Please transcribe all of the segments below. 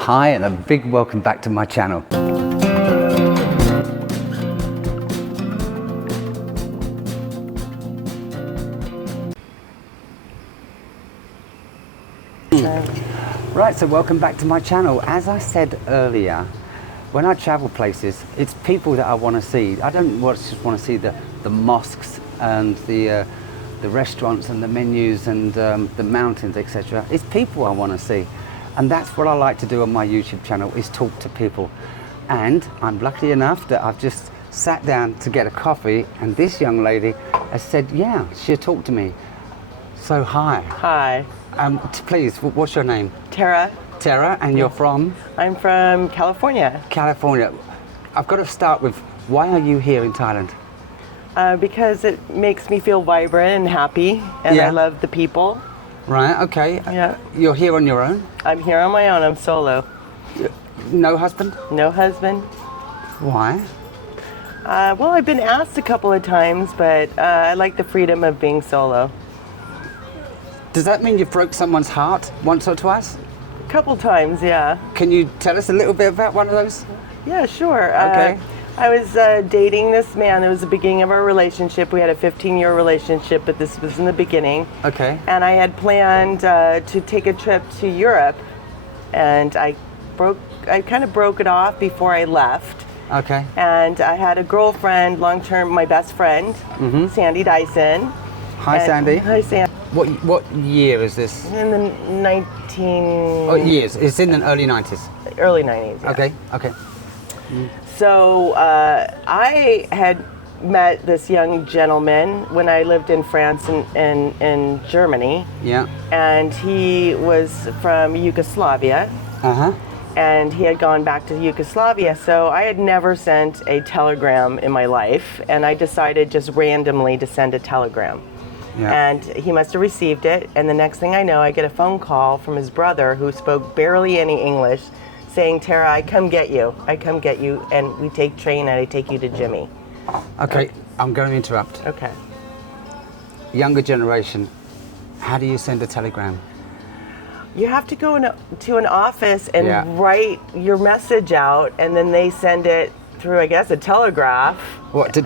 Hi, and a big welcome back to my channel. Right, so welcome back to my channel. As I said earlier, when I travel places, it's people that I want to see. I don't just want to see the mosques and the restaurants and the menus and the mountains, etc. It's people I want to see. And that's what I like to do on my YouTube channel, is talk to people. And I'm lucky enough that I've just sat down to get a coffee, and this young lady has said, yeah, she'll talk to me. So hi. Hi. Please, what's your name? Terra. Terra, and you're from? I'm from California. California. I've got to start with, why are you here in Thailand? Because it makes me feel vibrant and happy, and Yeah. I love the people. Right, okay. Yeah. You're here on your own? I'm here on my own. I'm solo. No husband? No husband. Why? Well, I've been asked a couple of times, but I like the freedom of being solo. Does that mean you broke someone's heart once or twice? A couple times, yeah. Can you tell us a little bit about one of those? Yeah, sure. Okay. I was dating this man. It was the beginning of our relationship. We had a 15-year relationship, but this was in the beginning. Okay. And I had planned to take a trip to Europe, and I kind of broke it off before I left. Okay. And I had a girlfriend, long-term, my best friend, Sandy Dyson. Hi, Sandy. Hi, Sandy. What year is this? In the Oh, years. It's in the early 90s. early 90s. Yeah. Okay, okay. So I had met this young gentleman when I lived in France and in Germany. Yeah. And he was from Yugoslavia. Uh-huh. And he had gone back to Yugoslavia, so I had never sent a telegram in my life, and I decided just randomly to send a telegram. Yeah. And he must have received it, and the next thing I know, I get a phone call from his brother, who spoke barely any English, saying, Tara, I come get you, and we take train and I take you to Jimmy. Okay, I'm going to interrupt. Okay. Younger generation, how do you send a telegram? You have to go to an office and Yeah. write your message out, and then they send it through, I guess, a telegraph. What? I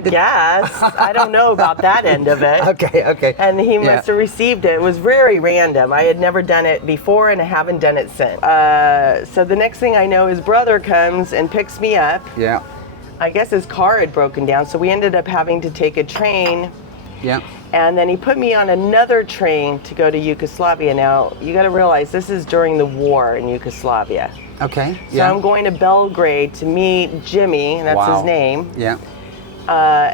guess. I don't know about that end of it. Okay, okay. And he Yeah. must have received it. It was very random. I had never done it before, and I haven't done it since. So the next thing I know, his brother comes and picks me up. Yeah, I guess his car had broken down, so we ended up having to take a train. yeah. And then he put me on another train to go to Yugoslavia. Now, you got to realize this is during the war in Yugoslavia. Okay, So yeah. I'm going to Belgrade to meet Jimmy, and that's Wow. his name. Yeah.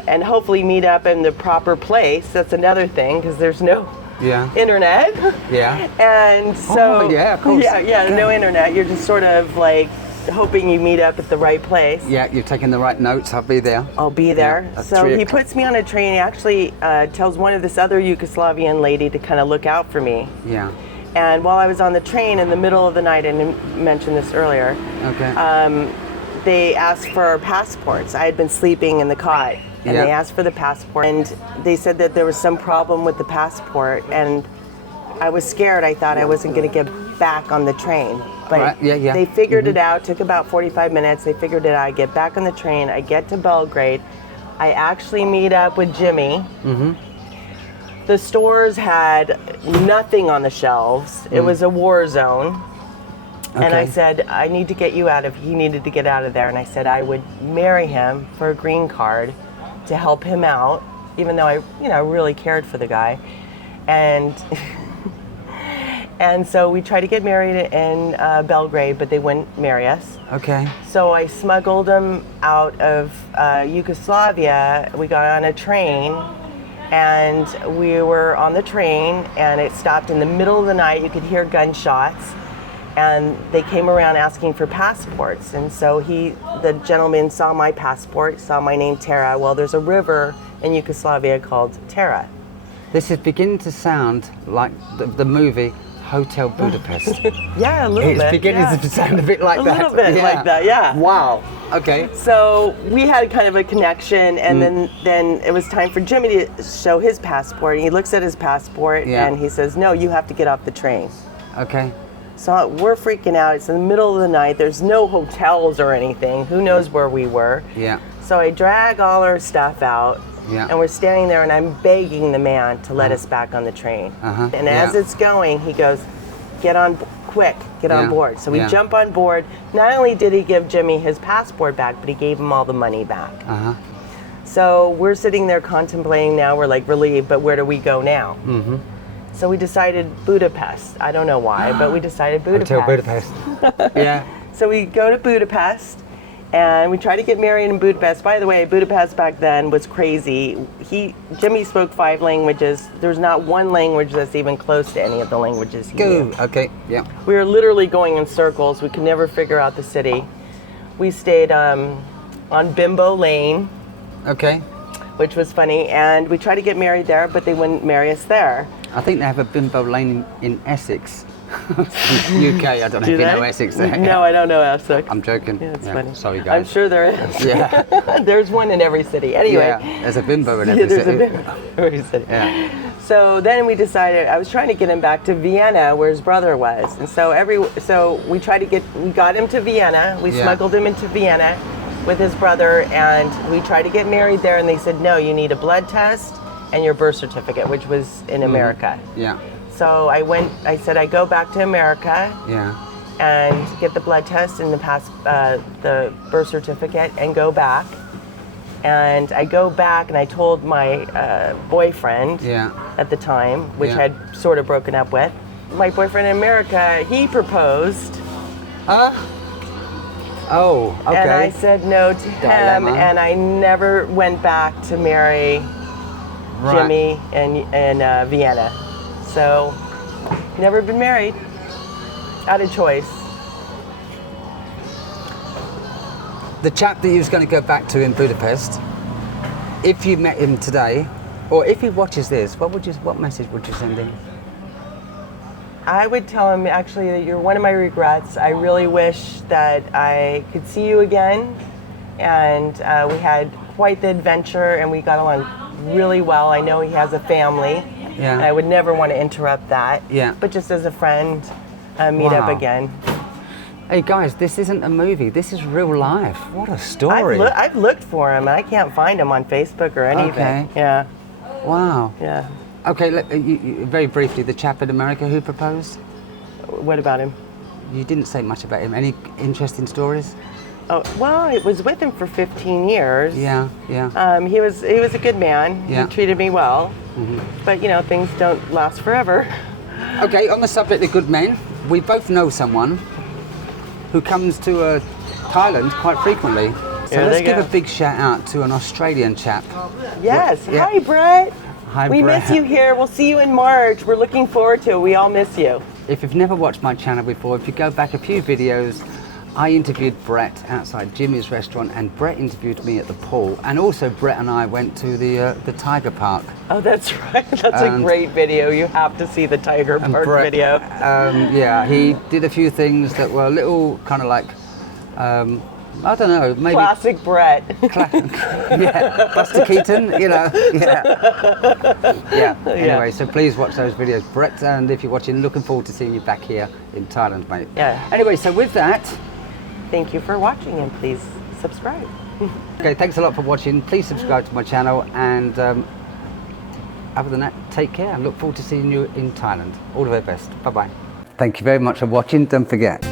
And hopefully meet up in the proper place. That's another thing, because there's no Yeah. internet. Yeah. And so, Oh, yeah, of course. Yeah, no internet. You're just sort of like hoping you meet up at the right place. Yeah, you're taking the right notes. I'll be there. I'll be there. Yeah, at So 3 he o'clock. puts me on a train. He actually tells one of this other Yugoslavian lady to kind of look out for me. Yeah. And while I was on the train in the middle of the night, I didn't mention this earlier, Okay. they asked for our passports. I had been sleeping in the cot, and Yeah. they asked for the passport. And they said that there was some problem with the passport, and I was scared. I thought I wasn't going to get back on the train. But Right, yeah, yeah. they figured it out. Took about 45 minutes. They figured it out. I get back on the train. I get to Belgrade. I actually meet up with Jimmy. The stores had nothing on the shelves. It was a war zone. And I Okay. said, I need to get you out of, he needed to get out of there. And I said I would marry him for a green card to help him out, even though I, really cared for the guy. And and so we tried to get married in Belgrade, but they wouldn't marry us. Okay. So I smuggled him out of Yugoslavia. We got on a train, and we were on the train, and it stopped in the middle of the night. You could hear gunshots, and they came around asking for passports. And so the gentleman saw my passport, saw my name, Terra. Well, there's a river in Yugoslavia called Terra. This is beginning to sound like the movie Hotel Budapest. Yeah, a little bit. It's beginning yeah. to sound a bit like A that. little bit like that, yeah. Wow. Okay. So we had kind of a connection, and then it was time for Jimmy to show his passport. And he looks at his passport, Yeah. and he says, "No, you have to get off the train." Okay. So we're freaking out. It's in the middle of the night. There's no hotels or anything. Who knows where we were? Yeah. So I drag all our stuff out. Yeah. And we're standing there, and I'm begging the man to let us back on the train. And as it's going, he goes, get on board. So we jump on board. Not only did he give Jimmy his passport back, but he gave him all the money back. So we're sitting there contemplating now. We're like relieved, but where do we go now? So we decided Budapest. I don't know why, but we decided Budapest. Hotel Budapest. Yeah. So we go to Budapest, and we try to get married in Budapest. By the way, Budapest back then was crazy. Jimmy spoke 5 languages. There's not one language that's even close to any of the languages he knew. Okay, yeah. We were literally going in circles. We could never figure out the city. We stayed on Bimbo Lane. Okay. Which was funny, and we tried to get married there, but they wouldn't marry us there. I think they have a Bimbo Lane in Essex. UK, I don't know if you know Essex there. No, I don't know Essex. I'm joking. Yeah, it's funny. Sorry, guys. I'm sure there is. Yeah. There's one in every city. Anyway. Yeah, there's a Bimbo in every city. There's a Bimbo in every city. Yeah. So then we decided, I was trying to get him back to Vienna where his brother was. And so we got him to Vienna. We smuggled him into Vienna with his brother, and we tried to get married there, and they said, no, you need a blood test and your birth certificate, which was in America. Yeah. So I said, I go back to America and get the blood test and the birth certificate and go back. And I go back, and I told my boyfriend at the time, which I'd sort of broken up with. My boyfriend in America, he proposed. Oh, okay. And I said no to him, and I never went back to marry Jimmy in Vienna. So, never been married. Out of choice. The chap that you was going to go back to in Budapest, if you met him today, or if he watches this, what message would you send him? I would tell him, actually, that you're one of my regrets. I really wish that I could see you again. And we had quite the adventure, and we got along really well. I know he has a family. Yeah. And I would never want to interrupt that. Yeah. But just as a friend, meet up again. Hey guys, this isn't a movie. This is real life. What a story. I've looked for him, and I can't find him on Facebook or anything. Okay. Yeah. Wow. Yeah. Okay, very briefly, the chap in America who proposed? What about him? You didn't say much about him. Any interesting stories? Oh, well, I was with him for 15 years. Yeah. He was a good man. Yeah. He treated me well. But, things don't last forever. Okay, on the subject of good men, we both know someone who comes to Thailand quite frequently. So let's give a big shout out to an Australian chap. Yes. Hi, Brett. Hi, we Brett. miss you here. We'll see you in March. We're looking forward to it. We all miss you. If you've never watched my channel before, if you go back a few videos, I interviewed Brett outside Jimmy's restaurant, and Brett interviewed me at the pool. And also Brett and I went to the Tiger Park. Oh, that's right. That's a great video. You have to see the Tiger Park video. Yeah, he did a few things that were a little kind of like, I don't know, maybe... Classic Brett. Yeah, Buster Keaton, Yeah. Anyway, so please watch those videos, Brett, and if you're watching, looking forward to seeing you back here in Thailand, mate. Yeah. Anyway, so with that... Thank you for watching, and please subscribe. Okay, thanks a lot for watching. Please subscribe to my channel, and other than that, take care. I look forward to seeing you in Thailand. All the very best. Bye-bye. Thank you very much for watching. Don't forget,